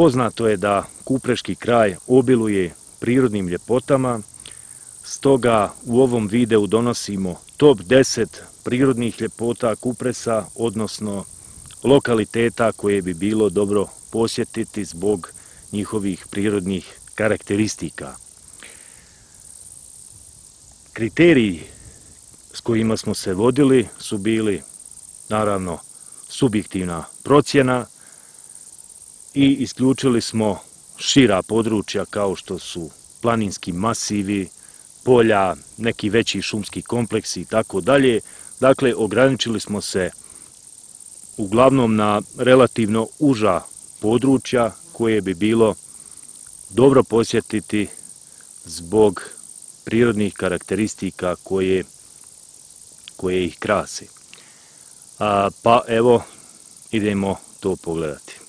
Poznato je da kupreški kraj obiluje prirodnim ljepotama, stoga u ovom videu donosimo top 10 prirodnih ljepota Kupresa, odnosno lokaliteta koje bi bilo dobro posjetiti zbog njihovih prirodnih karakteristika. Kriteriji s kojima smo se vodili su bili, naravno, subjektivna procjena i isključili smo šira područja kao što su planinski masivi, polja, neki veći šumski kompleksi i tako dalje. Dakle, ograničili smo se uglavnom na relativno uža područja koje bi bilo dobro posjetiti zbog prirodnih karakteristika koje ih krasi. Pa evo, idemo to pogledati.